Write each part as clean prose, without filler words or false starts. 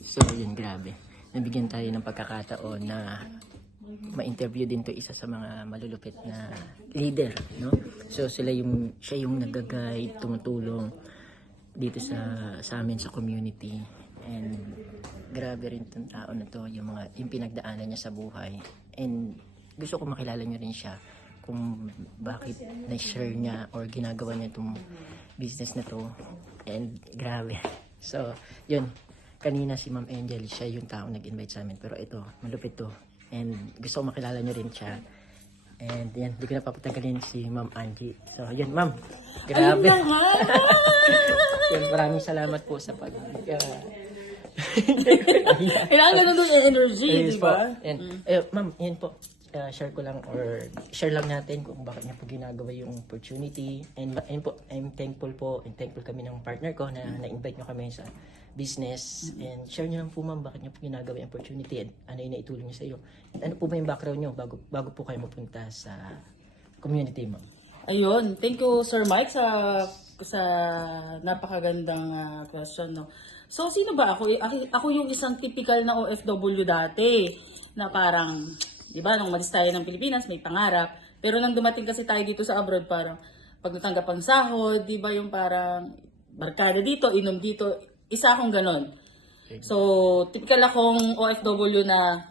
So, yun, grabe. Nabigyan tayo ng pagkakataon na ma-interview din to isa sa mga malulupit na leader, no? So, siya yung nag-guide, tumutulong dito sa amin sa community. And grabe rin tong tao na to, yung pinagdaanan niya sa buhay. And gusto ko makilala niyo rin siya kung bakit na-share niya or ginagawa niya itong business na to. And grabe. So, yun. Kanina si Ma'am Angel, siya yung tao nag-invite sa amin. Pero ito, malupit to. And gusto ko makilala nyo rin siya. And yan, di ko na papatagalin si Ma'am Angie. So, yun, Ma'am. Grabe. Yun, maraming salamat po sa pag... Kailangan ganun doon yung energy, di ba? Ma'am, yan po. Share ko lang or share lang natin kung bakit niya po ginagawa yung opportunity. And ayun po, I'm thankful po and thankful kami ng partner ko na na-invite nyo kami sa business. And share nyo lang po, ma'am, bakit niyo po ginagawa yung opportunity and ano yung naitulong niyo sa iyo. And ano po ba yung background nyo bago po kayo mapunta sa community, ma'am? Ayun, thank you Sir Mike sa napakagandang question, no. So sino ba ako? Ako yung isang typical na OFW dati na parang, 'di ba, nung umalis tayo ng Pilipinas, may pangarap. Pero nang dumating kasi tayo dito sa abroad, parang pag natanggap ang sahod, 'di ba, yung parang barkada dito, inom dito, isa akong ganon. So, typical akong OFW na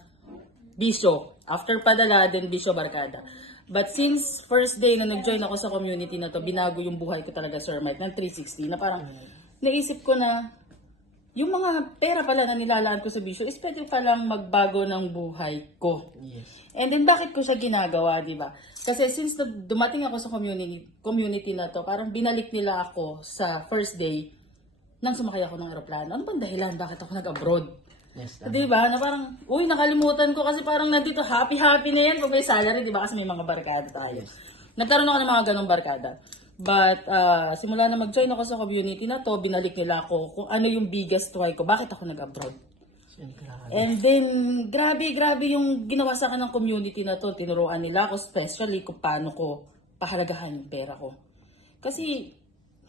bisyo. After padala, then bisyo barkada. But since first day na nag-join ako sa community na to, binago yung buhay ko talaga, Sir Mike, ng 360, na parang naisip ko na yung mga pera pala na nilalaan ko sa bisyo is pwede palang magbago ng buhay ko. Yes. And then bakit ko siya ginagawa, di ba? Kasi since dumating ako sa community na to, parang binalik nila ako sa first day nang sumakay ako ng aeroplano. Ano bang dahilan? Bakit ako nag-abroad? Yes, Di ba? Na parang, uy, nakalimutan ko kasi parang nandito happy-happy na yan pag may salary, di ba? Kasi may mga barkada tayo. Nagkaroon ako ng mga ganong barkada. But, simula na mag-join ako sa community na to, binalik nila ako kung ano yung biggest why ko, bakit ako nag-abroad. And then, grabe yung ginawa sa akin ng community na to. Tinuruan nila ako, especially kung paano ko pahalagahan yung pera ko. Kasi,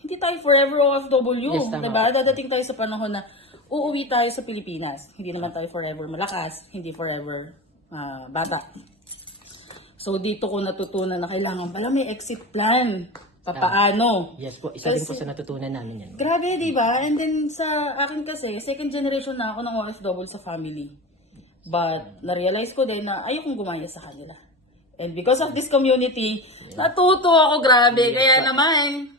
hindi tayo forever OFW, yes, diba? Dadating tayo sa panahon na uuwi tayo sa Pilipinas. Hindi naman tayo forever malakas, hindi forever bata. So, dito ko natutunan na kailangan pala may exit plan. Papaano? Yes po, isa din po sa natutunan namin yan. Grabe, di ba? And then sa akin kasi, second generation na ako ng OFW sa family. But na-realize ko din na ayokong gumaya sa kanila. And because of this community, natuto ako, grabe. Kaya naman,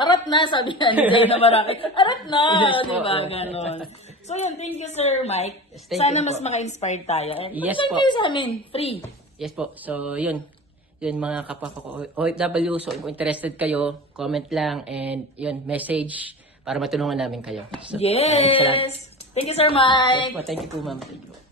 arat na, sabi na ni Jay na Marakit. Arat na, Yes, di ba? Ganon. So yun, thank you Sir Mike. Yes, thank Sana you mas po. maka-inspired tayo. And Yes thank po. you sa amin, free. Yes po, so yun mga kapwa ko OFW, so kung interested kayo, comment lang and yun, message para matulungan namin kayo. So, Yes! Thank you Sir Mike! thank you po, ma'am. Thank you.